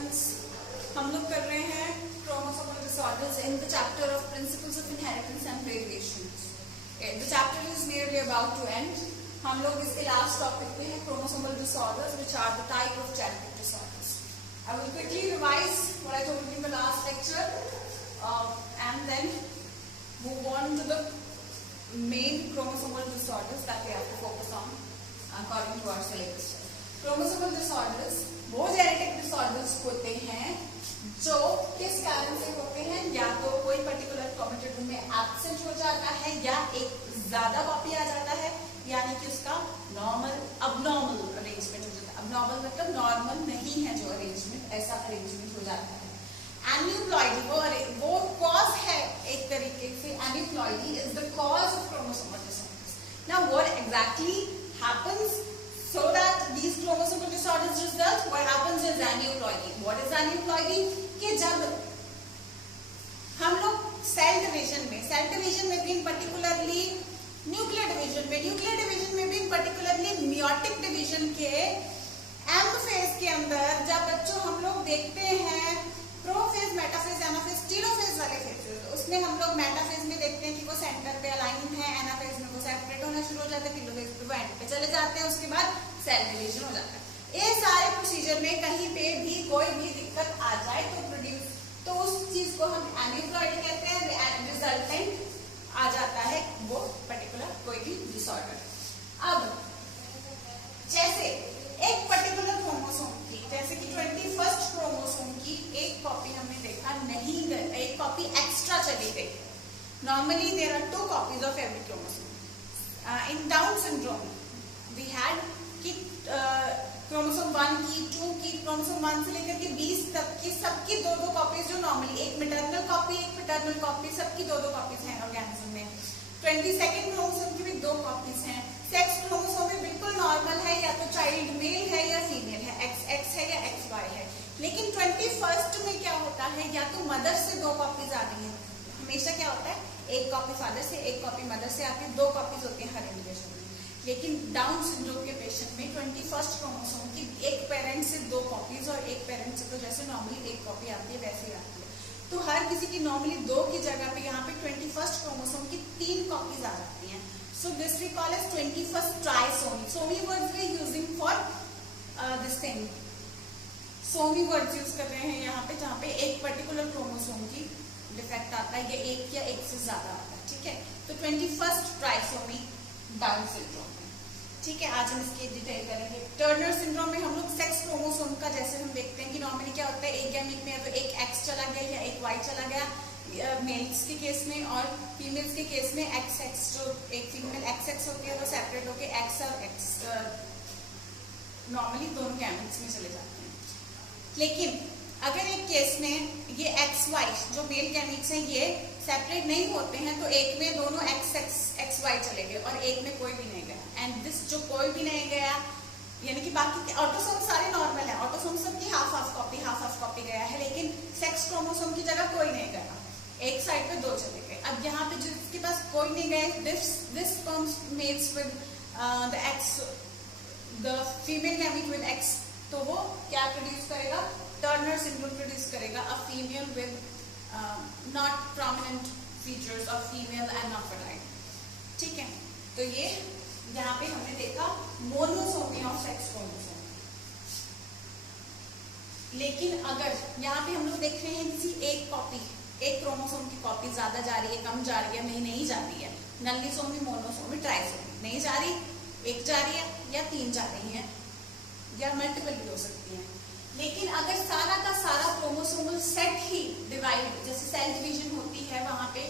Students, हम लोग कर रहे हैं chromosomal disorders in the chapter of principles of inheritance and variations. The chapter is nearly about to end. हम लोग इसके लास्ट टॉपिक पे हैं chromosomal disorders which are the type of genetic disorders. I will quickly revise what I told you in the last lecture and then move on to the main chromosomal disorders that we have to focus on according to our syllabus. Chromosomal disorders वो genetic disorders होते हैं जो किस कारण से होते हैं, या तो कोई पर्टिकुलर क्रोमेटिड में एब्सेंट हो जाता है या एक ज्यादा कॉपी आ जाता है, यानी कि उसका अबनॉर्मल अरेंजमेंट हो जाता है। अबनॉर्मल मतलब नॉर्मल नहीं है जो अरेंजमेंट, ऐसा अरेंजमेंट हो जाता है। एन्यूप्लॉइडी वो कॉज है, एक तरीके से aneuploidy is the cause of chromosomal disorders. Now what exactly happens so that these chromosomal disorders result, what happens is aneuploidy. What is aneuploidy? कि जब हम लोग सेल डिवीजन में भी particularly न्यूक्लियर डिवीजन में भी particularly meiotic डिवीजन के M phase के अंदर जब बच्चों हम लोग देखते हैं प्रोफेज, मेटाफेज, एनाफेज, टेलोफेज वाले फेजेस, उसमें हम लोग मेटाफेज में देखते हैं कि वो सेंटर पे अलाइन है, एनाफेज में वो सेपरेट होना शुरू हो जाते हैं, टेलोफेज पे वो एंड पे चले जाते हैं, उसके बाद सेल डिवीजन हो जाता है। ये सारे प्रोसीजर में कहीं पे भी कोई भी दिक्कत आ जाए तो उस चीज को हम एन्यूप्लॉइडी कहते हैं, रिजल्टेंट आ जाता है वो पर्टिकुलर कोई भी डिसऑर्डर। अब जैसे एक पर्टिकुलर क्रोमोसोम की, जैसे कि 21st क्रोमोसोम की एक कॉपी हमने देखा नहीं, एक कॉपी एक्स्ट्रा चली गई। Normally there are 2 copies of every chromosome. In Down syndrome we had कि क्रोमोसोम 1 की, 2 की, क्रोमोसोम 1 से लेकर के 20 तक की सबकी 2-2 कॉपीज, जो नॉर्मली एक मैटरनल कॉपी एक पैटर्नल कॉपी, सबकी 2-2 कॉपीज हैं ऑर्गेनिज्म में। 22nd क्रोमोसोम की भी 2 कॉपीज हैं। सेक्स क्रोमोसोम में बिल्कुल नॉर्मल है, या तो चाइल्ड मेल है या फीमेल है, XX है या XY है। लेकिन 21st में क्या होता है, या तो मदर से 2 कॉपीज आ रही है, हमेशा क्या होता है एक कॉपी फादर से एक कॉपी मदर से आती है, 2 कॉपीज होती है हर इंडिविजुअल में। लेकिन डाउन सिंड्रोम के पेशेंट में 21st क्रोमोसोम की एक पेरेंट से 2 कॉपीज और एक पेरेंट से, तो जैसे नॉर्मली एक कॉपी आती है वैसे ही आती है, तो हर किसी की नॉर्मली 2 की जगह पे यहाँ पे 21st क्रोमोसोम की 3 कॉपीज आ जाती हैं। So this we call as 21st trisomy. Some words we using for this thing, some words use कर रहे हैं यहाँ पे, जहाँ पे एक पर्टिकुलर क्रोमोसोम की डिफेक्ट आता है, या एक या एक से ज्यादा आता है, ठीक है। तो 21st ट्राइसोमी डाउन सिंड्रोम में, ठीक है। आज हम इसकी डिटेल करेंगे। टर्नर सिंड्रोम में हम लोग सेक्स क्रोमोसोम का, जैसे हम देखते हैं कि नॉर्मली क्या होता है एक गैमीट में तो एक X चला गया या एक Y चला गया मेल्स के केस में, और फीमेल्स के केस में XX, जो एक फीमेल XX होती है वो सेपरेट होके X और X नॉर्मली दोनों गैमीट्स में चले जाते हैं। लेकिन अगर एक केस में ये XY जो मेल गैमीट्स हैं ये सेपरेट नहीं होते हैं, तो एक में दोनों XY चले गए और एक में कोई भी नहीं गया, एंड दिस जो कोई भी नहीं गया यानी कि बाकी ऑटोसोम सारे नॉर्मल है, ऑटोसोम सबकी हाफ कॉपी गया है, लेकिन सेक्स क्रोमोसोम की जगह कोई नहीं गया, एक साइड पे 2 चले गए। अब यहाँ पे जिसके पास कोई नहीं गए, this sperm mates with the female gamete with X, तो वो क्या प्रोड्यूस करेगा, टर्नर सिंड्रोम प्रोड्यूस करेगा, a female with not prominent features of female and not fertile, ठीक है। तो ये यहाँ पे हमने देखा मोनोसोमी ऑफ सेक्स क्रोमोसोम। लेकिन अगर यहाँ पे हम लोग देख रहे हैं किसी एक क्रोमोसोम की कॉपी ज्यादा जा रही है, कम जा रही है, नहीं जा रही है, नल्लीसोमी, मोनोसोमी, ट्राइसोमी, नहीं जा रही, एक जा रही है या 3 जा रही है, या मल्टीपल भी हो सकती है। लेकिन अगर सारा का सारा क्रोमोसोमल सेट ही डिवाइड, जैसे सेल डिवीजन होती है, वहां पे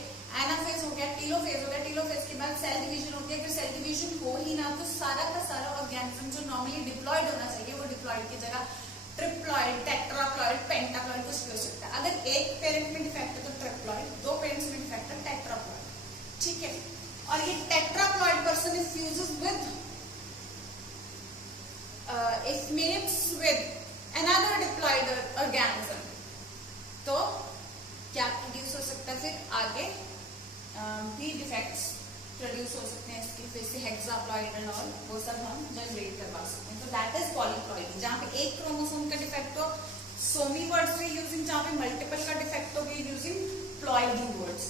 एनाफेज हो गया, टेलोफेज हो गया, टेलोफेज के बाद सेल डिवीजन होती है, अगर सेल डिवीजन हो ही ना तो सारा का सारा ऑर्गेनिज्म जो नॉर्मली डिप्लॉयड होना चाहिए वो डिप्लॉयड की जगह ट्रिप्लॉयड, टेट्राप्लॉयड, पेंटाप्लॉयड कुछ भी हो सकता है। अगर एक पेरेंट में डिफेक्ट है तो ट्रिप्लॉयड, 2 पेरेंट्स में डिफेक्ट है टेट्राप्लॉयड, ठीक है। और ये tetraploid person if fuses with if mates with another diploid organism, तो क्या प्रोड्यूस हो सकता है, फिर आगे भी डिफेक्ट्स प्रोड्यूस हो सकते हैं इसकी, फिर से हेक्साप्लॉइड एंड ऑल वो सब हम जनरेट करवा सकते हैं। तो दैट इज पॉलीप्लॉइडी, जहाँ पे एक क्रोमोसोम का डिफेक्ट हो सोमी वर्ड्स वी यूजिंग जहाँ पे मल्टीपल का डिफेक्ट तो we using ploidy words.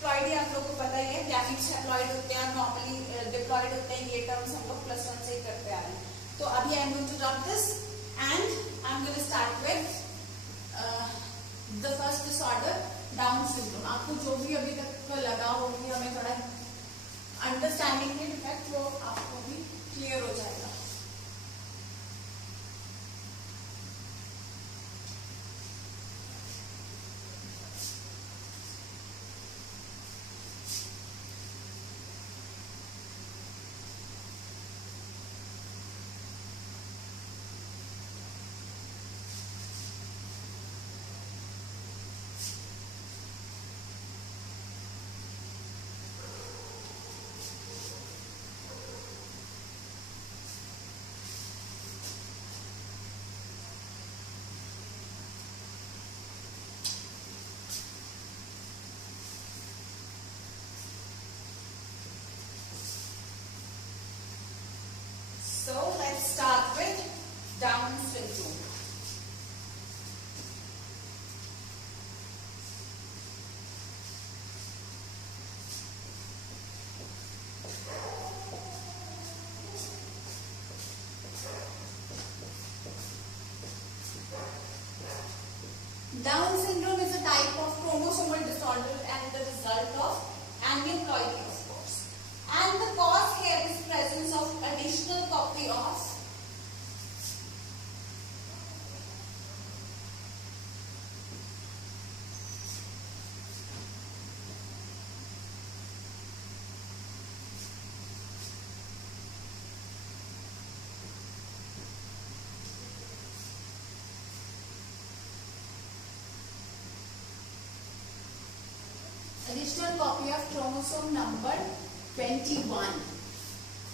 Ploidy आप लोगों को पता ही है, ग्राफिक्स हैप्लॉइड होते हैं, नॉर्मली डिप्लॉइड होते हैं, ये टर्म्स हम लोग +1 से ही करते आ रहे हैं। तो अभी I am going to drop this and I am going to start with the first disorder, Down syndrome. आपको जो भी अभी तक लगा हो कि हमें थोड़ा अंडरस्टैंडिंग के डिफेक्ट, वो आपको भी क्लियर हो जाएगा। So let's start with Down syndrome. Down syndrome is a type of chromosomal disorder and the result of aneuploidy, of course. And the cause here is presence of additional copy of additional copy of chromosome number 21।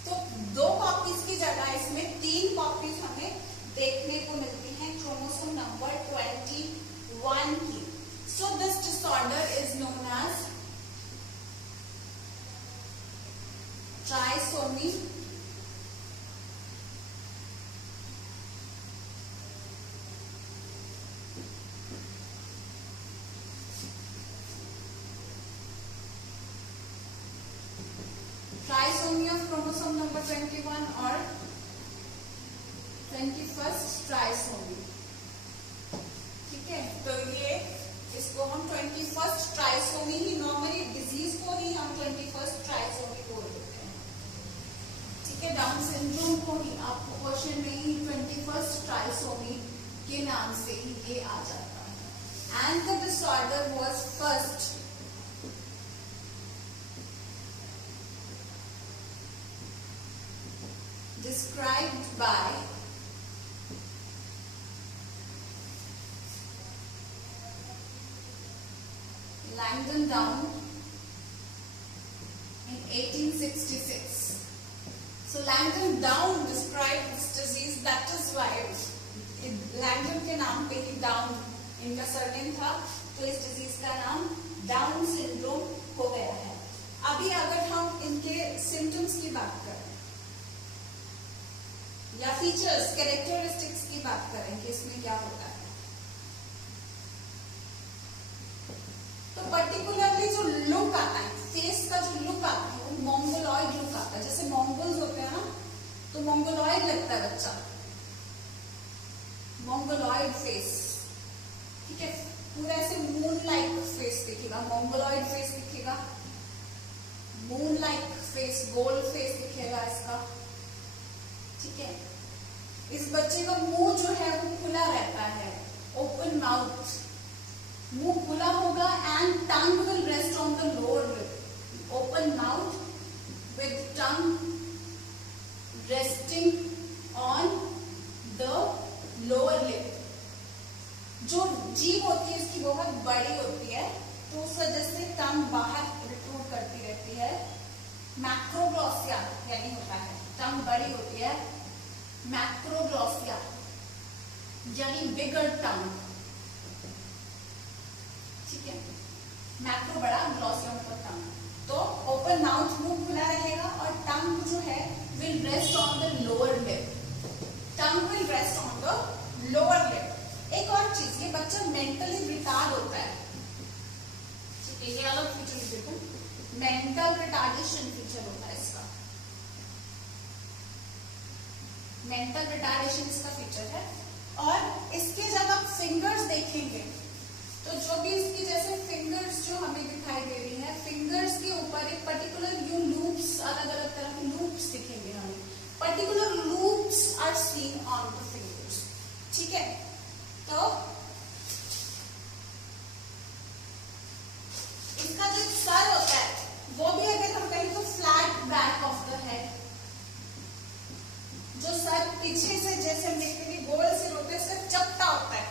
तो 2 copies की जगह इसमें 3 copies हमें देखने को मिलती हैं chromosome number 21 की। So this disorder is known as trisomy trisomy of chromosome number 21 और 21st ट्राइसोमी। ठीक है, तो ये इसको हम 21st ट्राइसोमी ही, नॉर्मली डिजीज को ही हम 21st ट्राइसोमी बोल देते हैं। ठीक है, डाउन सिंड्रोम को ही आपको क्वेश्चन में ही 21st ट्राइसोमी के नाम से ही ये आ जाता है। And the disorder was first described by Langdon Down in 1866. So Langdon Down described this disease, that is why Langdon के नाम पे ही Down इनका सरनेम था, तो इस डिजीज का नाम डाउन सिंड्रोम हो गया है। अभी अगर हम इनके सिम्टम्स की बात करें या फीचर्स, कैरेक्टरिस्टिक्स की बात करें कि इसमें क्या होता है, तो पर्टिकुलरली जो लुक आता है, फेस का जो लुक आता है वो मोंगोलॉइड लुक आता है। जैसे मोंगोल्स होते हैं ना, तो मोंगोलॉइड लगता है बच्चा, मोंगोलॉइड फेस। ठीक है, पूरा ऐसे मून लाइक फेस दिखेगा, मोंगोलॉइड फेस दिखेगा, मून लाइक फेस, गोल फेस दिखेगा इसका। ठीक है, इस बच्चे का मुंह जो है वो खुला रहता है, ओपन माउथ, मुंह खुला होगा and tongue will rest on the lower lip, open mouth with tongue resting on the lower lip. जो जीभ होती है इसकी बहुत बड़ी होती है, तो उस वजह से टंग बाहर रिट्रूट करती रहती है। मैक्रोग्लॉसिया यानी होता है, टंग बड़ी होती है, मैक्रोग्लॉसिया यानी बिगर टंग। ठीक है, मैक्रो बड़ा, ग्लॉसिया मतलब टंग। तो ओपन माउथ, मुंह खुला रहेगा और टंग जो है will rest on the lower lip, tongue will rest on the lower lip. एक और चीज मेंटल रिटार्डेशन फीचर होता है इसका, मेंटल रिटार्डेशन इसका फीचर है। और इसके जब आप फिंगर्स देखेंगे तो जो भी इसकी जैसे फिंगर्स जो हमें दिखाई दे रही है, फिंगर्स के ऊपर एक पर्टिकुलर यू लूप्स, अलग अलग तरह के लूप्स दिखेंगे हमें, particular loops are seen on the fingers. ठीक है, तो इसका जो सर होता है वो भी अगर हम कहें तो flat back of the head, जो सर पीछे से जैसे हम देखते हैं गोल सिर होता है, इसका चपटा होता है।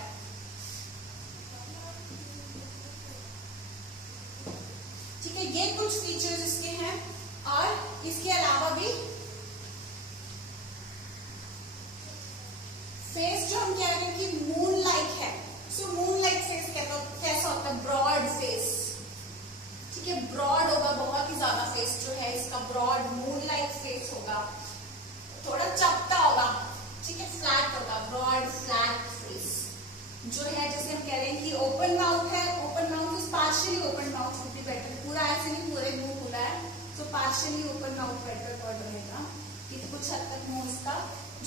ठीक है, ये कुछ फीचर्स इसके हैं। और इसके अलावा भी फेस जो हम कह रहे हैं कि मून लाइक है, सो मून लाइक फेस कैसा होता है, ब्रॉड फेस। ठीक है, ब्रॉड होगा, बहुत ही ज्यादा फेस जो है इसका ब्रॉड मून लाइक फेस होगा, थोड़ा चपटा होगा। ठीक है, फ्लैट होगा, ब्रॉड फ्लैट फेस जो है। जैसे हम कह रहे हैं कि ओपन माउथ है, open mouth is partially open mouth would be better, पूरा ऐसे नहीं पूरे मुंह खुला है, तो partially open mouth better word रहेगा कि कुछ हद तक मुंह इसका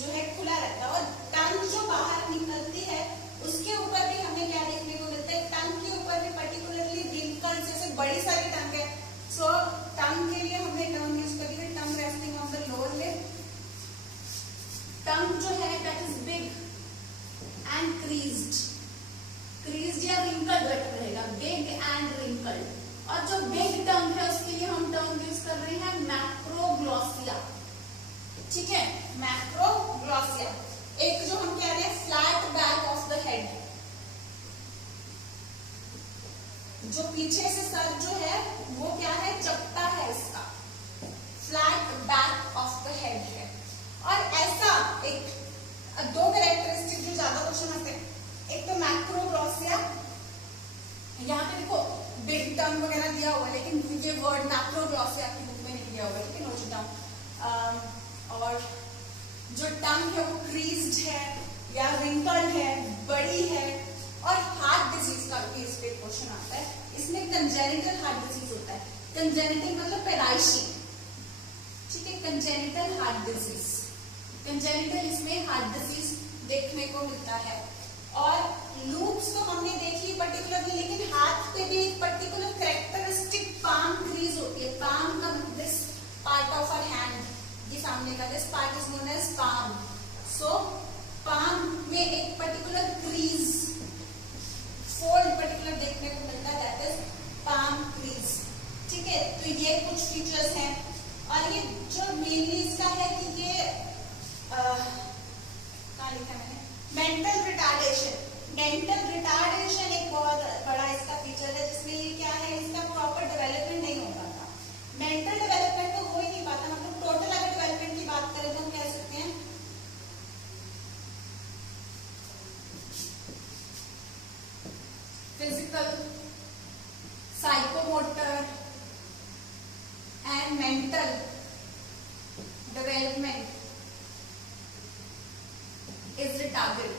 जो है खुला रहता है। और टंग जो बाहर निकलती है उसके ऊपर भी हमें क्या देखने को मिलता है, टंग के ऊपर भी पर्टिकुलरली रिंकल्स, जैसे बड़ी सारी टंग है, सो टंग के लिए हमने टर्म यूज करी है tongue resting on the lower lip. Tongue जो है that is big and creased, creased या रिंकल्ड बेटर रहेगा, बिग एंड रिंकल्ड। और जो बिग टंग है उसके लिए हम टर्म यूज कर रहे हैं मैक्रोग्लॉसिया। ठीक है, मैक्रोग्लॉसिया। एक जो हम कह रहे हैं flat back of the head, जो पीछे से सर जो है वो क्या है, चपटा है इसका, flat back of the head है। और ऐसा एक दो कैरेक्टरिस्टिक जो ज्यादा क्वेश्चन आते हैं, एक तो मैक्रोग्लॉसिया, यहाँ पे देखो बिग टंग वगैरह दिया हुआ है, लेकिन ये वर्ड मैक्रोग्लॉसिया आपकी बुक में नहीं दिया हुआ है, ठीक है, नोट इट डाउन। और जो टंग है वो क्रीज्ड है या रिंकल्ड है, बड़ी है। और हार्ट डिजीज का भी इस पे क्वेश्चन आता है, इसमें कंजेनिटल हार्ट डिजीज होता है, कंजेनिटल मतलब पैदाइशी। ठीक है, कंजेनिटल हार्ट डिजीज, कंजेनिटल इसमें हार्ट डिजीज देखने को मिलता है। और लूप्स तो हमने देखी पर्टिकुलरली, लेकिन हाथ पे भी एक पर्टिकुलर कैरेक्टरिस्टिक पाम क्रीज होती है। पाम का this part of our hand, ये सामने का this part is known as palm. So palm में एक पर्टिकुलर क्रीज, फोल्ड पर्टिकुलर देखने को मिलता है, दैट इज पाम क्रीज। ठीक है, तो ये कुछ फीचर्स हैं। और ये जो मेनली इसका है कि ये कहाँ लिखा मैंने, मेंटल रिटार्डेशन। मेंटल रिटार्डेशन एक बहुत बड़ा इसका फीचर है, जिसमें ये क्या है, इसका प्रॉपर डेवलपमेंट नहीं हो पाता। मेंटल डेवलपमेंट तो हो ही नहीं पाता, मतलब टोटल अगर डेवलपमेंट की बात करें तो हम कह सकते हैं physical, psychomotor and mental development is retarded.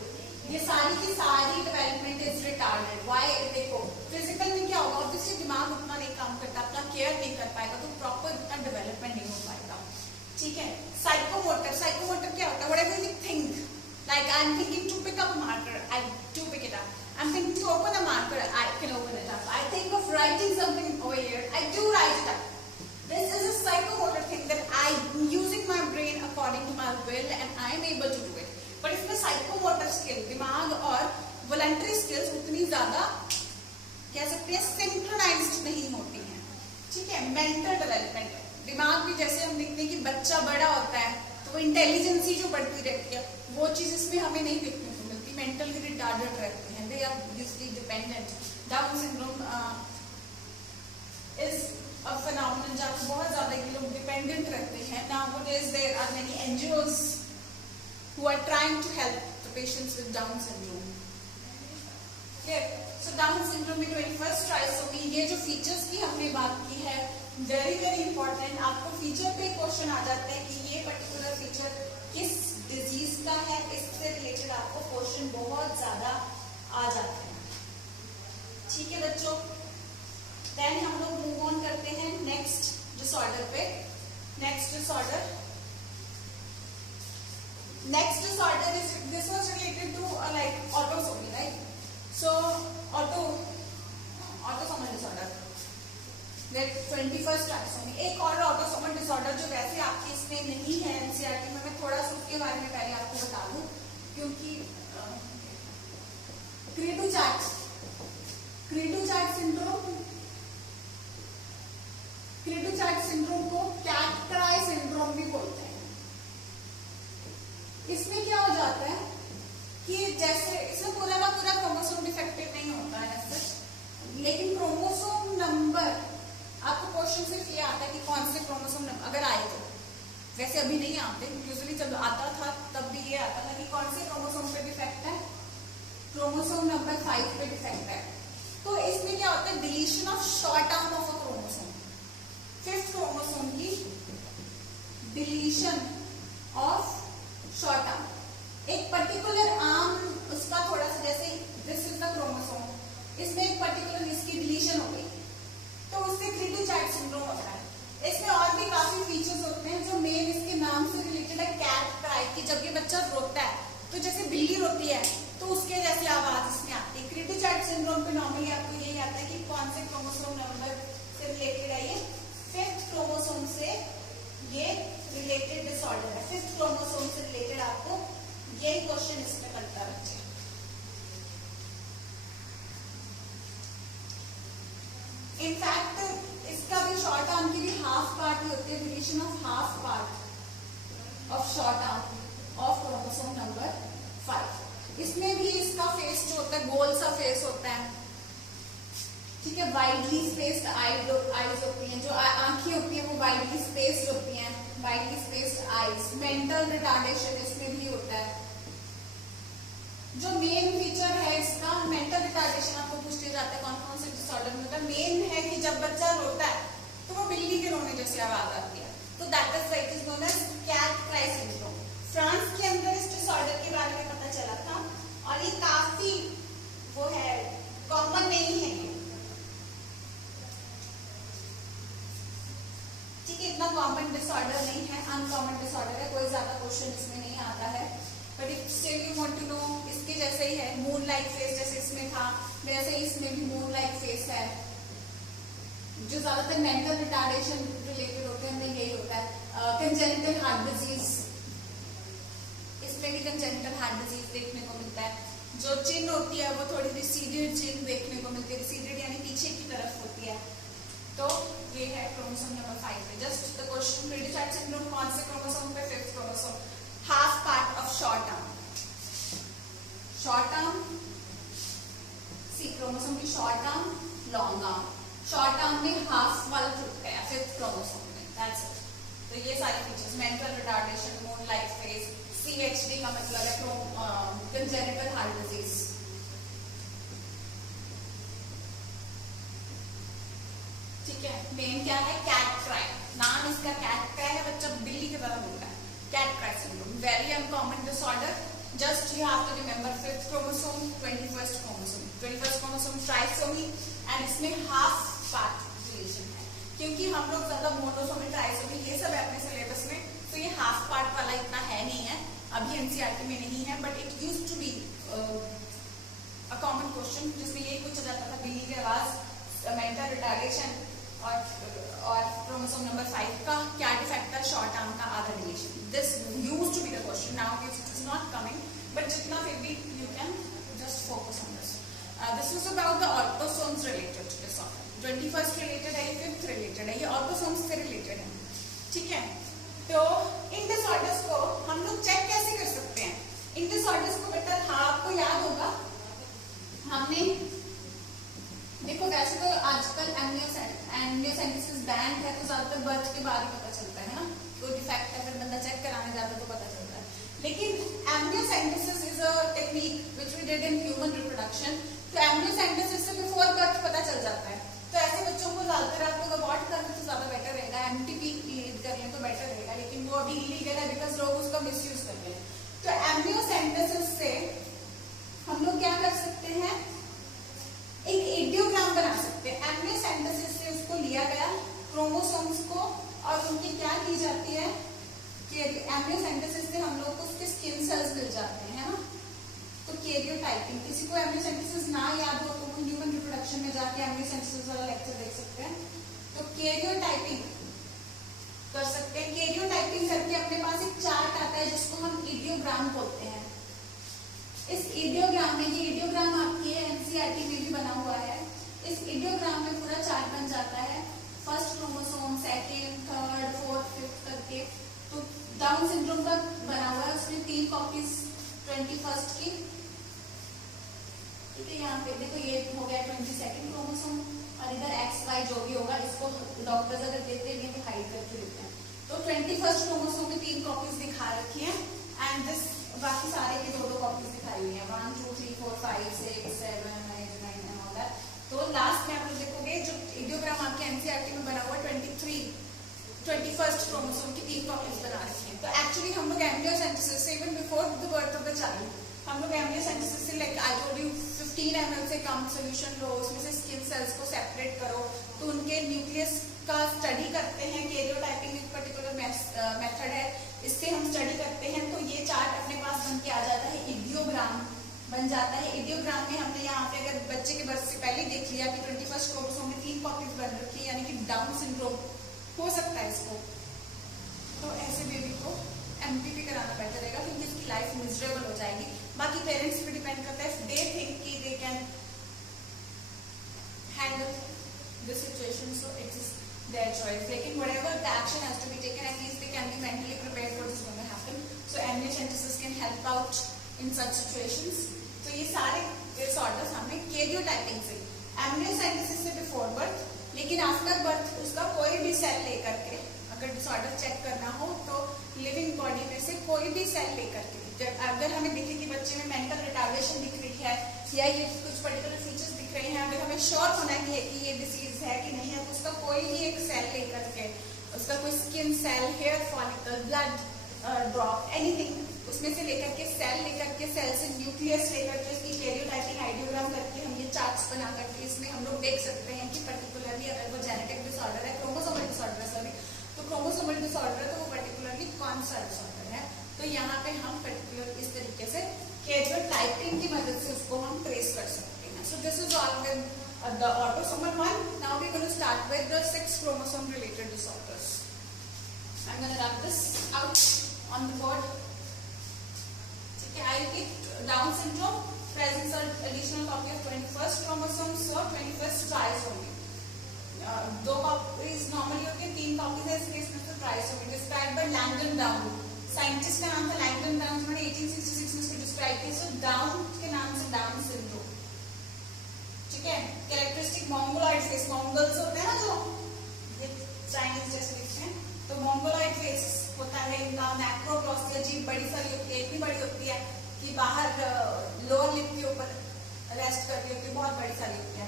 ये सारी की सारी डेवलपमेंट इज रिटार्डेड। व्हाई? देखो फिजिकल में क्या होगा, ऑब्वियसली दिमाग उतना नहीं काम करता, अपना केयर नहीं कर पाएगा, तो प्रॉपर उतना डेवलपमेंट नहीं हो पाएगा। ठीक है, साइकोमोटर, साइकोमोटर क्या होता है, whatever you think, like I am thinking to pick up a marker, I do pick it up, I am thinking to open a marker, I can open it up, I think of writing something over here, I do write it up. This is a psychomotor thing that I'm using my brain according to my will and I am able to do it. But इसमें psychomotor skill, दिमाग और voluntary skills उतनी ज्यादा कह सकते हैं synchronised नहीं होती हैं। ठीक है, मेंटल डेवलपमेंट, दिमाग भी जैसे हम देखते हैं कि बच्चा बड़ा होता है तो वो इंटेलिजेंसी जो बढ़ती रहती है, वो चीज इसमें हमें नहीं देखने को मिलती। मेंटली रिटार्डेड रहते हैं, they are usually dependent. Down syndrome is a phenomenon जहाँ बहुत ज्यादा ये लोग डिपेंडेंट रहते हैं। Nowadays there are many NGOs who are trying to help the patients with Down syndrome. Okay, so Down syndrome में 21st trisomy, ये जो फीचर्स की हमने बात की है, वेरी वेरी इंपॉर्टेंट। आपको फीचर पे क्वेश्चन आ जाते हैं कि ये पर्टिकुलर फीचर किस डिजीज का है, इससे रिलेटेड आपको क्वेश्चन बहुत ज्यादा आ जाते हैं। ठीक है बच्चों, देन हम लोग मूव ऑन करते हैं नेक्स्ट डिसऑर्डर पे. Next disorder is this was related to like autosomy, right? So autosomal disorder, that 21st trisomy. एक और autosomal disorder जो वैसे आपके इसमें नहीं है NCERT में, मैं थोड़ा सा उसके बारे में पहले आपको बता दूं, क्योंकि क्रीटू-चाट सिंड्रोम को कैट-क्राई सिंड्रोम भी बोलते हैं. इसमें क्या हो जाता है कि जैसे इसमें पूरा का पूरा क्रोमोसोम डिफेक्टिव नहीं होता है सच, लेकिन क्रोमोसोम नंबर आपको क्वेश्चन सिर्फ ये आता है कि कौन से क्रोमोसोम नंबर अगर आए तो, वैसे अभी नहीं आते, यूजुअली जब आता था तब भी ये आता था कि कौन से क्रोमोसोम पे डिफेक्ट है, क्रोमोसोम नंबर 5 पे डिफेक्ट है. तो इसमें क्या होता है, deletion of short arm of a chromosome, 5th chromosome की डिलीशन ऑफ शॉर्ट आर्म, एक पर्टिकुलर आर्म उसका थोड़ा सा, जैसे दिस इज द क्रोमोसोम, इसमें एक पर्टिकुलर इसकी डिलीशन हो गई तो उससे क्रीटू-चाट सिंड्रोम होता है. इसमें और भी काफी फीचर्स होते हैं जो मेन इसके नाम से रिलेटेड है, कैट-क्राई, कि जब ये बच्चा रोता है तो जैसे बिल्ली रोती है तो उसके जैसी आवाज इसमें आती है. क्रीटू-चाट सिंड्रोम पे नॉर्मली आपको यही आता है कि कौन से क्रोमोसोम नंबर से रिलेटेड है, ये 5th क्रोमोसोम से ये रिलेटेड डिसऑर्डर है. 5th क्रोमोसोम से रिलेटेड आपको यही क्वेश्चन इसमें बनता है बच्चे. इनफैक्ट इसका भी शॉर्ट आर्म की भी हाफ पार्ट ही होती है, deletion of half part of short arm of chromosome number 5. इसमें भी इसका फेस जो होता है गोल सा फेस होता है, ठीक है, वाइडली स्पेस्ड आईज होती हैं, जो आंखें होती हैं वो वाइडली स्पेस्ड होती हैं, widely spaced eyes. Mental retardation इसमें भी होता है. जो मेन फीचर है इसका, मेंटल रिटार्डेशन आपको पूछते जाता है कौन कौन से डिसऑर्डर में होता है. मेन है कि जब बच्चा रोता है तो वो बिल्ली के रोने जैसी आवाज आती है, तो that is why it is known as cat cry syndrome. France के अंदर इस डिसऑर्डर के बारे में पता चला था और ये काफी वो है, कॉमन नहीं है ये, ठीक है, इतना कॉमन डिसऑर्डर नहीं है, अनकॉमन डिसऑर्डर है, कोई ज्यादा क्वेश्चन इसमें नहीं आता है. But if still you want to know, इसके जैसे ही है, मून लाइक फेस जैसे इसमें था वैसे ही इसमें भी मून लाइक फेस है. जो ज्यादातर मेंटल रिटार्डेशन रिलेटेड होते हैं उनमें यही होता है. कंजेनिटल हार्ट डिजीज, इसमें भी कंजेनिटल हार्ट डिजीज देखने को मिलता है. जो चिन होती है वो थोड़ी रिसीडेड चिन देखने को मिलती है, रिसीडेड यानी पीछे की तरफ होती है. तो ये है क्रोमोसोम नंबर 5 पे. Just the question, cri du chat syndrome कौन से क्रोमोसोम पे, 5th chromosome, half part of short arm. See chromosome की short arm, long arm. Short arm में हाफ वाला टूट गया 5th क्रोमोसोम में, दैट्स इट. तो ये सारे features, mental retardation, moon like face, CHD का मतलब है कंजेनिटल हार्ट डिजीज. ठीक है, मेन क्या है, कैट-क्राई, नाम इसका कैट-क्राई है, बच्चा बिल्ली की तरह बोलता है. Cat cry syndrome, very uncommon disorder. Just you have to remember 5th chromosome, 21st chromosome trisomy, and इसमें हाफ पार्ट डिलीशन है, क्योंकि हम लोग ज्यादा मोनोसोमी, ट्राइसोमी ये सब है अपने सिलेबस में, तो ये हाफ पार्ट वाला इतना है नहीं है, अभी NCERT में नहीं है. But it used to be a common question जिसमें ये पूछा जाता था, बिल्ली की आवाज, मेंटल रिटार्डेशन और क्रोमोसोम नंबर 5 का क्या डिफेक्ट था, शॉर्ट आर्म का आधा deletion. This used to be the question. Now it is not coming, but जितना फिर भी you can just focus on this. This is about the autosomes related disorder. 21st related है, 5th related है, ये autosomes से related है. ठीक है, तो इन डिसऑर्डर्स को हम लोग चेक कैसे कर सकते हैं? इन डिसऑर्डर्स को बेटा आपको याद होगा, हमने देखो वैसे तो आजकल एमनियोसेंटेसिस बैंड है, तो ज्यादातर बर्थ के बाद ही पता चलता है ना, कोई डिफेक्ट है फिर बंदा चेक कराने जाता है तो पता चलता है. लेकिन amniocentesis is a technique which we did in human reproduction. तो एमनियोसेंटेसिस से बिफोर बर्थ पता चल जाता है. तो ऐसे बच्चों को ज्यादातर आप लोग अवॉइड कर लें तो ज्यादा बेटर रहेगा, MTP लीड कर लें तो बेटर रहेगा, लेकिन वो अभी इलीगल है बिकॉज लोग उसका मिसयूज कर रहे हैं. तो एमनियोसेंटेसिस से हम लोग क्या कर सकते हैं, एक एडियोग्राम बना सकते हैं. एमनियोसेंटेसिस लिया गया क्रोमोसोम्स को और उनकी क्या की जाती है कि एम्ब्रियोसेंटेसिस से हम लोग को उसके स्किन सेल्स मिल जाते हैं, है ना। तो कैरियोटाइपिंग, किसी को एम्ब्रियोसेंटेसिस ना याद हो तो वो ह्यूमन रिप्रोडक्शन में जाके एम्ब्रियोसेंटेसिस वाला लेक्चर देख सकते हैं। तो कैरियोटाइपिंग कर सकते हैं। कैरियोटाइपिंग करके अपने पास एक चार्ट आता है जिसको हम इडियोग्राम बोलते हैं। इस इडियोग्राम में, ये इडियोग्राम आपके एनसीईआरटी में भी बना हुआ है, इस इडियोग्राम में पूरा चार्ट बन जाता है, first chromosome, second, third, fourth, fifth करके। तो डाउन सिंड्रोम का बना हुआ है, उसमें 3 कॉपीज 21st की, ठीक है। यहाँ पे देखो ये हो गया 22nd क्रोमोसोम और इधर XY जो भी होगा इसको डॉक्टर्स अगर देते हैं तो हाइड करके देते हैं। तो 21st क्रोमोसोम में 3 कॉपीज दिखा रखी है एंड दिस बाकी सारे की 2-2 कॉपीज दिखाई हुई है, 1 2 3 4 5 6 7 8 9 एंड ऑल दैट। तो लास्ट में आप लोग देखोगे जो इडियोग्राम आपके एनसीईआरटी में बना हुआ 21st क्रोमोसोम की 3 कॉपीज बना रखी है। तो एक्चुअली हम लोग एम्ब्रियोसेंटेसिस से even before the birth of the child हम लोग एम्ब्रियोसेंटेसिस से like I told you 15 ml से कम सोल्यूशन लो, उसमें से स्किन सेल्स को सेपरेट करो, तो उनके न्यूक्लियस का स्टडी करते हैं। कैरियोटाइपिंग एक पर्टिकुलर मेथड है, इससे हम स्टडी करते हैं। तो ये चार्ट अपने पास बन के आ जाता है, इडियोग्राम बन जाता है। इडियोग्राम में हमने यहाँ पे अगर बच्चे के बर्थ से पहले देख लिया कि 21st क्रोमोसोम में 3 कॉपीज बन रखी है, यानी कि डाउन सिंड्रोम हो सकता है इसको, तो ऐसे बेबी को एमपीपी कराना बेटर रहेगा क्योंकि इसकी लाइफ मिजरेबल हो जाएगी। बाकी पेरेंट्स पे डिपेंड करता है, दे थिंक कि they can handle this situation, so it is their choice. लेकिन whatever the action has to be taken, at least they can be mentally prepared for this going to happen. So embryocentesis can help out in such situations. तो ये सारे disorders हमने karyotyping से, embryocentesis से before birth, लेकिन after birth उसका कोई भी सेल लेकर के अगर डिसऑर्डर चेक करना हो तो लिविंग बॉडी में से कोई भी सेल लेकर के, अगर हमें दिखे कि बच्चे में मेंटल रिटार्डेशन दिख रही है या ये कुछ पर्टिकुलर फीचर्स दिख रहे हैं, अगर हमें श्योर होना है कि ये डिसीज है कि नहीं है, तो उसका कोई भी एक सेल लेकर के, उसका कोई skin cell, hair follicle, blood drop, anything, उसमें से लेकर के सेल से न्यूक्लियस लेकर के उसकी कैरियोटाइपिंग आइडियोग्राम करके हम ये चार्ट्स बना करके इसमें हम लोग देख सकते हैं कि पर्टिकुलरली अगर वो जेनेटिक डिसऑर्डर है, क्रोमोसोमल डिसऑर्डर है, सॉरी, तो क्रोमोसोमल डिसऑर्डर है तो वो पर्टिकुलरली कौन सा डिसऑर्डर है। तो यहाँ पे हम पर्टिकुलर इस तरीके से कैरियोटाइपिंग की मदद से उसको हम ट्रेस कर सकते हैं। So this is all with the autosomal one. Now we are going to start with the 6 chromosome related disorders. I'm going to rub this out on the board. Okay, I'll keep Down syndrome, presence or additional copy of 21st chromosome, so 21st trisomy. 2 copies normally होती है, 3 copies है, इस case में तो trisomy. Describe by Langdon down, scientist का नाम था Langdon down, उन्होंने 1866 में इसको डिस्क्राइब किया। सो डाउन के नाम से डाउन सिंड्रोम, ठीक है। कैरेक्टरिस्टिक मोंगोलॉइड फेस, मोंगोल्स होते हैं ना जो ये चाइनीज जैसे दिखते हैं, तो मोंगोलॉइड फेस होता है इनका। मैक्रोग्लॉसिया, जीभ बड़ी सारी होती है, इतनी बड़ी होती है कि बाहर लोअर लिप के ऊपर रेस्ट कर रही होती है, बहुत बड़ी सारी होती है,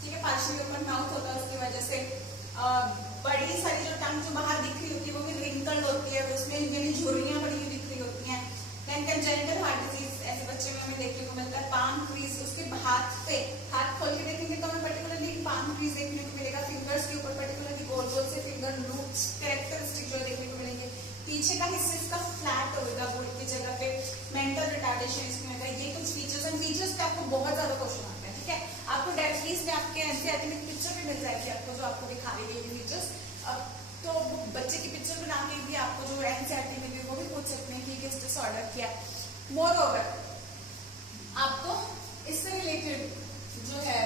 ठीक है। पार्शियली ओपन माउथ होता है, उसकी वजह से बड़ी सारी जो टंग जो बाहर दिख रही होती है वो भी रिंकल्ड होती है, उसमें यानी झुर्रियां बड़ी हुई दिख रही होती हैं। देन कंजेनिटल हार्ट डिजीज ऐसे बच्चे में हमें देखने को मिलता है। पाम फ्रीज, उसके हाथ पे, हाथ खोल के देखेंगे तो हमें पर्टिकुलरली पाम फ्रीज देखने को मिलेगा। फिंगर्स के ऊपर पर्टिकुलरली गोल गोल से फिंगर लूप्स कैरेक्टरिस्टिक जो देखने को मिलेंगे। पीछे का हिस्सा इसका फ्लैट होगा, बुल की जगह पे मेंटल रिटार्डेशन इसमें होगा। ये कुछ फीचर्स एंड फीचर्स पे आपको बहुत ज्यादा क्वेश्चन आते हैं, ठीक है। आपको डेफिनेटली में आपके एनसीईआरटी में पिक्चर भी मिल जाएगी आपको, जो आपको दिखा रही है ये फीचर्स। तो बच्चे की पिक्चर बना के भी आपको जो एनसीईआरटी में भी वो भी पूछ सकते हैं कि किस डिसऑर्डर किया। मोर ओवर आपको इससे रिलेटेड जो है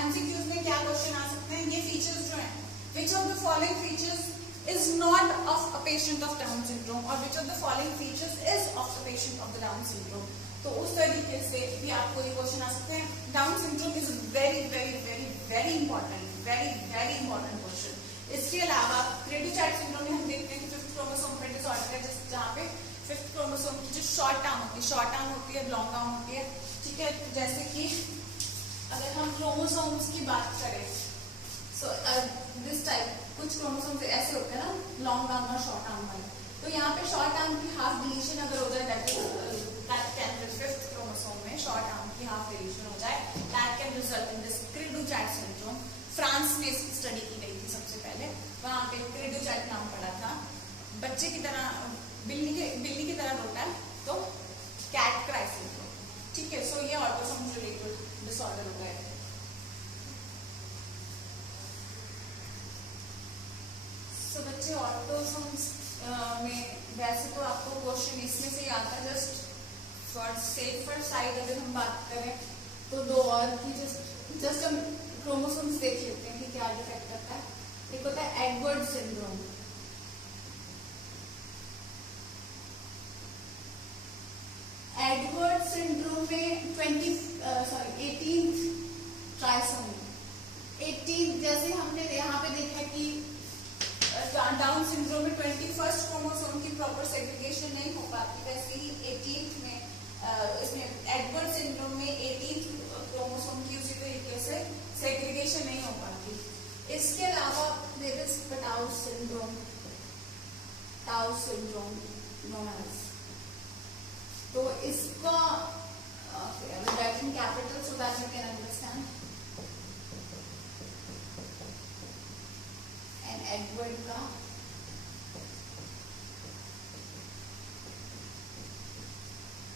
एमसीक्यूज में क्या क्वेश्चन आ सकते हैं, ये फीचर्स जो है, which of the following features is not of a patient of Down syndrome or which of the following features is of the patient of the Down syndrome। तो उस तरीके से भी आपको ये क्वेश्चन आ सकते हैं। Down syndrome is very very very very important, very very important question. इसके अलावा क्रेडी चैट सिंड्रोम में हम देखते हैं कि 5th क्रोमोसोम पे डिसऑर्डर है, जहाँ पे 5th क्रोमोसोम की जो शॉर्ट आर्म होती है, शॉर्ट आर्म होती है, लॉन्ग आर्म होती है, ठीक है। जैसे कि अगर हम क्रोमोसोम्स की बात करें, सो दिस टाइप कुछ क्रोमोसोम ऐसे होते हैं ना, लॉन्ग आर्म और शॉर्ट आर्म वाले। तो यहाँ पे शॉर्ट आर्म की हाफ डिलीशन अगर हो जाए, दैट कैन 5th क्रोमोसोम में शॉर्ट आर्म की हाफ डिलीशन हो जाए, that can result in this Cradle chat syndrome. France में बच्चे की तरह, बिल्ली की तरह रोता है तो कैट क्राई सिंड्रोम। ठीक है, सो ये ऑटोसोम रिलेटेड डिसऑर्डर होता है। सो बच्चे ऑटोसोम्स में वैसे तो आपको क्वेश्चन इसमें से आता है, जस्ट फॉर सेफर साइड अगर हम बात करें तो दो और की जस्ट हम क्रोमोसोम्स देख लेते हैं कि क्या डिफेक्ट करता है। एक होता है एडवर्ड सिंड्रोम। एडवर्ड सिंड्रोम में 18th ट्राइसोमी, 18 जैसे हमने यहाँ पे देखा कि डाउन सिंड्रोम में 21st क्रोमोसोम की प्रॉपर सेग्रीगेशन नहीं हो पाती, वैसे ही 18th में इसमें एडवर्ड सिंड्रोम में 18th क्रोमोसोम की उसी तरीके से सेग्रीगेशन नहीं हो पाती। इसके अलावा there is Patau syndrome known as, तो इसका writing capital so that you can understand. And Edward का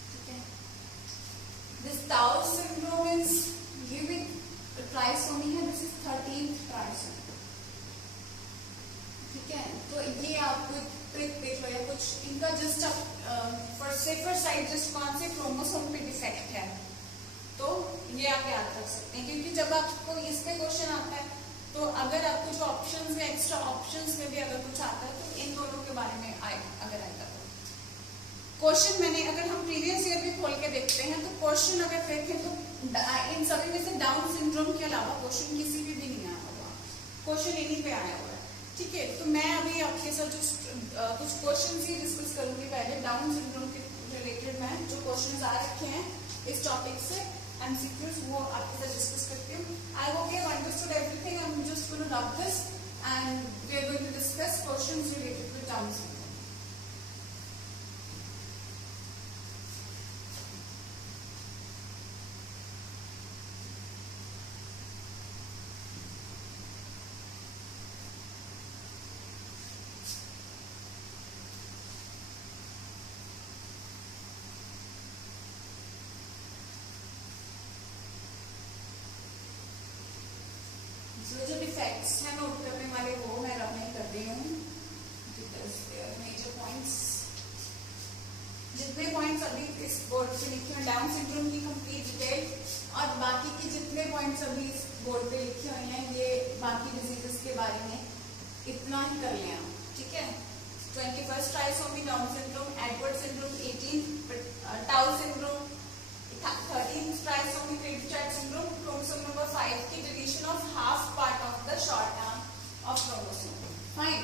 ठीक है, this Patau syndrome is giving trisomy है, दिस इज 13th ट्राइसोमी। ठीक है, तो ये आपको ट्रिक देख लो या कुछ इनका just for safer side just कौन से क्रोमोसोम पे डिफेक्ट है, तो ये आप याद रख सकते हैं। क्योंकि जब आपको इस पे क्वेश्चन आता है तो अगर आपको जो ऑप्शंस में एक्स्ट्रा ऑप्शंस में भी अगर कुछ आता है तो इन दोनों के बारे में अगर आएगा तो क्वेश्चन मैंने अगर हम प्रीवियस ईयर भी खोल के देखते हैं तो क्वेश्चन अगर देखें तो इन सभी में से डाउन सिंड्रोम के अलावा क्वेश्चन किसी भी नहीं आया हुआ, क्वेश्चन इन्हीं पे आया हुआ है। ठीक है, तो मैं अभी आपके साथ जो कुछ क्वेश्चन ही डिस्कस करूंगी। पहले डाउन सिंड्रोम के रिलेटेड मैं जो क्वेश्चन आ रखे हैं इस टॉपिक से एमसीक्यूज वो आपके साथ डिस्कस करती हूँ। I hope you have understood everything. I am just going to love this and we are going to discuss questions related with Down syndrome. जो डिफेक्ट्स हैं नोट करने वाले वो मैं रब नहीं कर रही हूँ, मेजर पॉइंट्स जितने पॉइंट्स अभी इस बोर्ड पे लिखे हैं डाउन सिंड्रोम की कंप्लीट डिटेल और बाकी के जितने पॉइंट्स अभी इस बोर्ड पे लिखे हुए हैं ये बाकी डिजीजेस के बारे में इतना ही कर लें आप। ठीक है, 21st trisomy down syndrome, Edward syndrome 18, Patau syndrome 13th trisomy, cri du chat syndrome, chromosome number 5 की deletion of half part of the short arm of chromosome. Fine,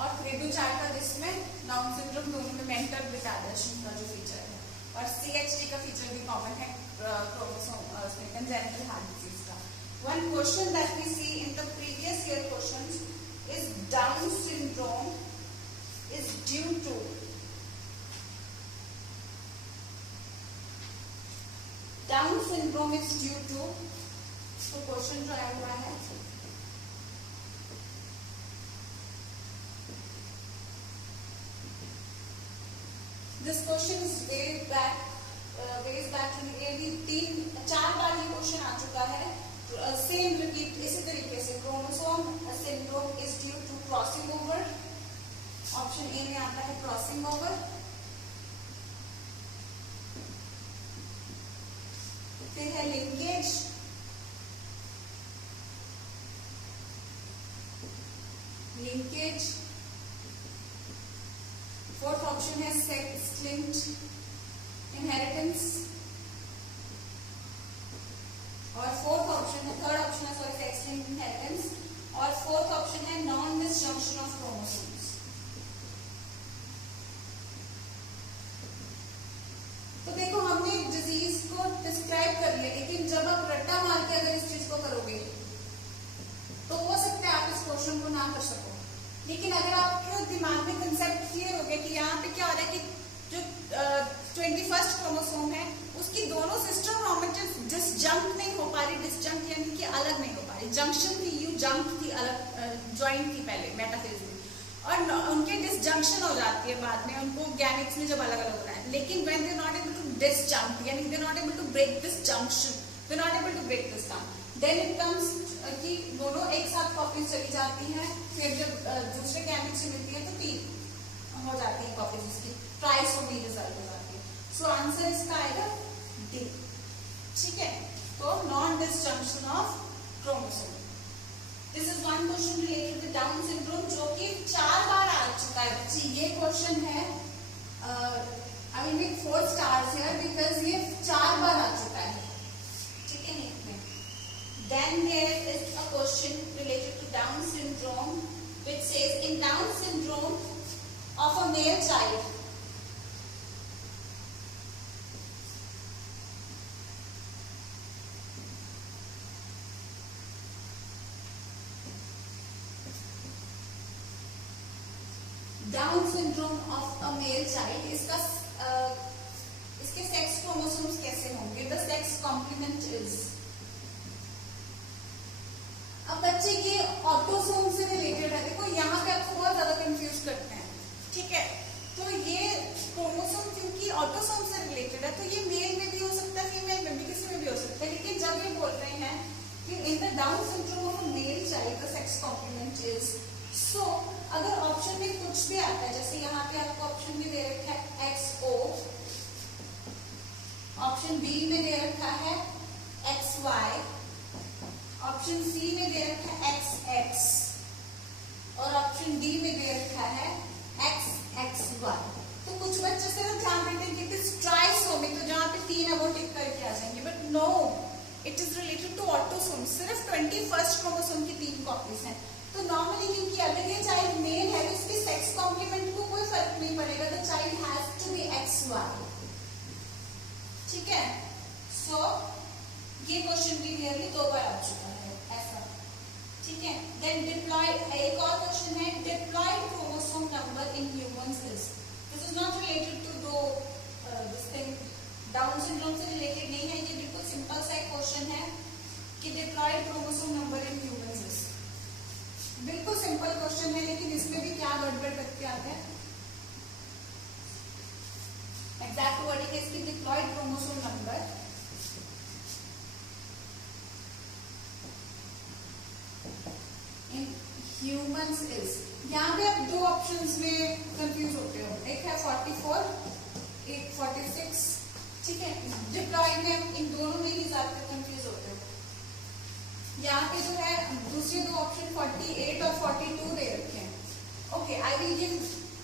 और क्रेबी-चाइल्ड का जिसमें डाउन सिंड्रोम दोनों में मेंटल रिटार्डेशन का जो फीचर है और CHD का फीचर भी कॉमन है क्रोमोसोम उसमें कंजेनिटल हार्ट डिजीज का। One question that we see in the previous year questions is Down syndrome is due to Down syndrome is due to, तो क्वेश्चन जो आया हुआ है this question is ways back to 4 बार ये question आ चुका है, सेम रिपीट इसी तरीके से। Chromosome syndrome is due to crossing over, option A में आता है क्रॉसिंग ओवर। फिर है लिंकेज, फोर्थ ऑप्शन है सेक्स लिंक्ड इनहेरिटेंस और थर्ड ऑप्शन है सेक्स लिंक्ड इनहेरिटेंस और फोर्थ ऑप्शन है नॉन डिसजंक्शन ऑफ क्रोमोसोम्स। तो देखो हमने डिजीज को डिस्क्राइब कर लिया, लेकिन जब आप रट्टा मार के अगर इस चीज को करोगे तो हो सकता है आप इस क्वेश्चन को ना कर सको। लेकिन अगर आपके दिमाग में कंसेप्ट क्लियर हो गया कि यहाँ पे क्या हो रहा है कि जो 21st क्रोमोसोम है उसकी दोनों सिस्टर क्रोमेटिड्स डिसजंक्ट नहीं हो पा रही, डिसजंक्ट यानी कि अलग नहीं हो पा रही, जंक्शन थी, यू जंक्ट थी, अलग ज्वाइंट थी पहले मेटाफेज में, और उनके डिसजंक्शन हो जाती है बाद में, उनको गैमेट्स में जब अलग अलग होता है. लेकिन when they not able to disjunct, यानी they not able to break this junction, they not able to break this down, then it comes कि दोनों एक साथ कॉपीज चली जाती हैं. फिर जब दूसरे गैमेट से मिलती है तो 3 हो जाती है कॉपीज उसकी, ट्राइसोमी रिजल्ट हो जाती है. सो आंसर इसका आएगा डी. ठीक है, तो non disjunction of chromosome. This is one question related to Down syndrome जो कि 4 बार आ चुका है बच्चे. ये क्वेश्चन है I will make 4 stars here because ये 4 बार आ चुका है. ठीक है. Then there is a question related to Down syndrome which says in Down syndrome of a male child, Down syndrome of a male child, इसके sex chromosomes कैसे होंगे? The sex complement is. अब बच्चे ये ऑटोसोम से related है. देखो यहाँ पे आपको बहुत ज्यादा कंफ्यूज करते हैं. ठीक है, तो ये क्रोमोसोम क्योंकि ऑटोसोम से रिलेटेड है तो ये मेल में भी हो सकता है, फीमेल में भी, किसी में भी हो सकता है. लेकिन जब ये बोल रहे हैं कि in the down syndrome of a male child the sex complement is, so अगर ऑप्शन में कुछ भी आता है, जैसे यहाँ पे आपको ऑप्शन में दे रखा है XO, ऑप्शन बी में दे रखा है XY, ऑप्शन सी में दे रखा है XX और ऑप्शन डी में दे रखा है XXY. तो कुछ बच्चे सिर्फ ध्यान देते हैं कि इट इज ट्राइसोमिक, तो जहां पे 3 है वो टिक करके आ जाएंगे. But no, it is related to autosome. सिर्फ 21st क्रोमोसोम की 3 कॉपीज हैं. तो नॉर्मली क्योंकि अगर ये चाइल्ड मेल है तो इसके सेक्स कॉम्प्लीमेंट को कोई फर्क नहीं पड़ेगा. The child has to be XY. ठीक है, सो ये क्वेश्चन भी क्लियरली 2 बार आ चुका है ऐसा. ठीक है, देन डिप्लॉयड, एक और क्वेश्चन है diploid chromosome number in humans is. This is not related to do this thing, Down syndrome से रिलेटेड नहीं है. ये बिल्कुल सिंपल सा एक क्वेश्चन है कि diploid chromosome number in humans is. बिल्कुल सिंपल क्वेश्चन है, लेकिन इसमें भी क्या गड़बड़ करके आते हैं. एग्जैक्ट वर्डिंग है इसकी diploid chromosome number in humans is. यहाँ पे आप 2 ऑप्शंस में कंफ्यूज होते हो. एक है 44, एक 46. ठीक है, डिप्लॉयड में इन दोनों में ही ज्यादा कंफ्यूज होते हो. यहाँ पे जो है दूसरे 2 ऑप्शन 48 और 42 दे रखे हैं. Okay, I will give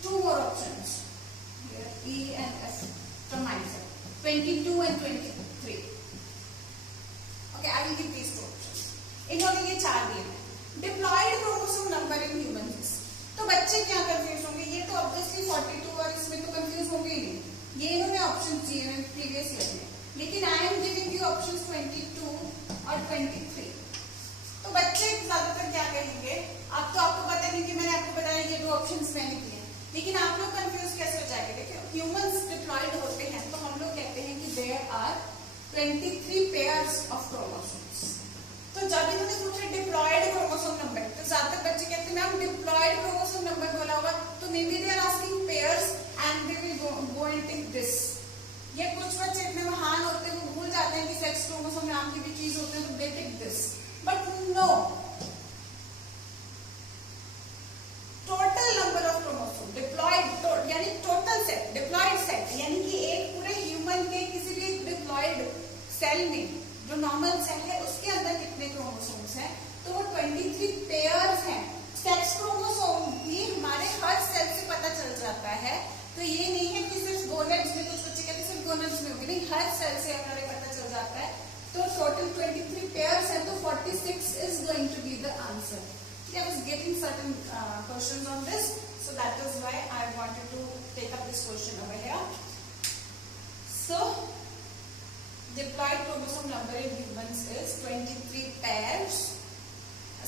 2 more options. E and F from my side, 22 and 23. Okay, I will give these 2 options. इन्होंने ये 4 दिए हैं. Diploid chromosome number in humans. तो बच्चे क्या कंफ्यूज होंगे? ये तो ऑब्वियसली 42 और इसमें तो कंफ्यूज होंगे ही नहीं. ये इन्होंने ऑप्शन दिए हैं प्रीवियस ईयर में, लेकिन I am giving you options 22 और 23. तो बच्चे ज्यादातर क्या कहेंगे? अब तो आपको पता नहीं कि मैंने आपको बताया ये 2 ऑप्शंस मैंने दिए, लेकिन आप लोग कंफ्यूज कैसे हो जाएंगे? देखिए, ह्यूमंस डिप्लॉयड होते हैं तो हम लोग कहते हैं कि there are 23 pairs of chromosomes. तो जब इन्होंने पूछा डिप्लॉयड क्रोमोसोम नंबर, तो ज्यादातर बच्चे कहते हैं मैम डिप्लॉयड क्रोमोसोम नंबर बोला होगा, तो maybe they are asking pairs and they will go and take this. ये कुछ बच्चे इतने महान होते हैं वो भूल जाते हैं कि सेक्स क्रोमोसोम नाम की भी चीज होते हैं, तो they take this. But no, total number of chromosome diploid यानी टोटल सेट, डिप्लॉयड सेट यानी कि एक पूरे ह्यूमन के किसी भी डिप्लॉयड सेल में, जो नॉर्मल सेल है उसके अंदर कितने क्रोमोसोम्स हैं, तो वो 23 पेयर्स हैं. सेक्स क्रोमोसोम भी हमारे हर सेल से पता चल जाता है. तो ये नहीं है कि सिर्फ गोनेड्स में, कुछ बच्चे कहते हैं सिर्फ गोनेड्स में होगी, नहीं, हर सेल से हमारे पता चल जाता है. तो टोटल 23 पेयर्स हैं, तो 46 is going to be the answer. I was getting certain questions on this, so that is why I wanted to take up this question over here. So, diploid chromosome number in humans is 23 pairs.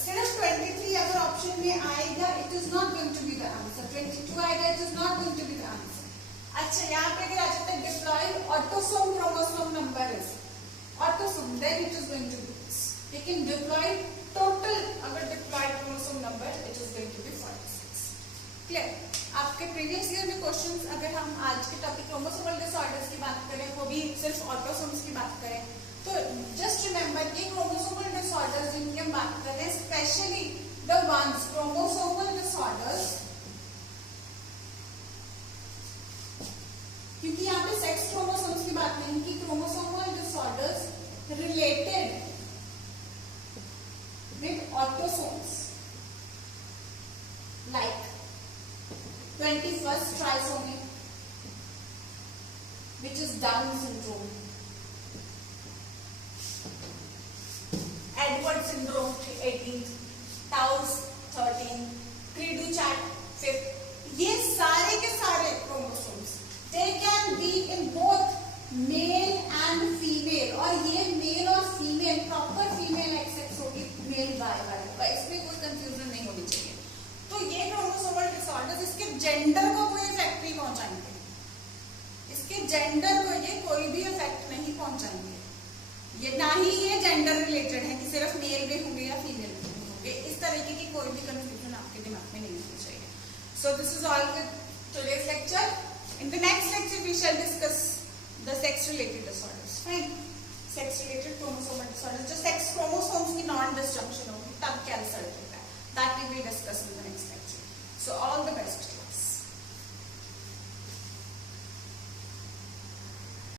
सिर्फ 23 अगर option में आएगा, it is not going to be the answer. 22 आएगा, it is not going to be the answer. अच्छा, यहाँ पे अगर आ जाता है diploid autosome chromosome number is autosome, then it is going to be this. लेकिन diploid टोटल अगर diploid chromosome number it is going to be 46. Clear? आपके previous year में क्वेश्चंस, अगर हम आज के टॉपिक क्रोमोसोमल डिसऑर्डर्स की बात करें, वो भी सिर्फ ऑटोसोम्स की बात करें, तो जस्ट रिमेंबर कि क्रोमोसोमल डिसऑर्डर्स जिनकी हम बात कर रहे हैं, specially the ones chromosomal disorders, क्योंकि यहाँ पे सेक्स क्रोमोसोम्स की बात नहीं की, chromosomal disorders related with autosomes like 21st trisomy, which is Down syndrome, Edward syndrome 18th, Tau's 13th, Cri-du-Chat 5th, ये सारे के सारे chromosomes, they can be in both male and female, और ये male और female, proper female like sex होगी, male by, इसमें कोई confusion नहीं होनी चाहिए। तो ये क्रोमोसोमल डिसऑर्डर्स इसके जेंडर को कोई इफेक्ट नहीं पहुंचाएंगे, इसके जेंडर को ये कोई भी इफेक्ट नहीं पहुंचाएंगे, ये ना ही ये जेंडर रिलेटेड है कि सिर्फ मेल में होंगे या फीमेल में होंगे, इस तरीके की कोई भी कंफ्यूजन आपके दिमाग में नहीं होनी चाहिए। So this is all with today's lecture. In the next lecture we shall discuss the sex related disorders. Fine, sex related chromosomal disorders, जो सेक्स क्रोमोसोम्स की नॉन डिस्जंक्शन होगी तब क्या रिजल्ट होता है, that we will discuss in the next lecture. So all the best.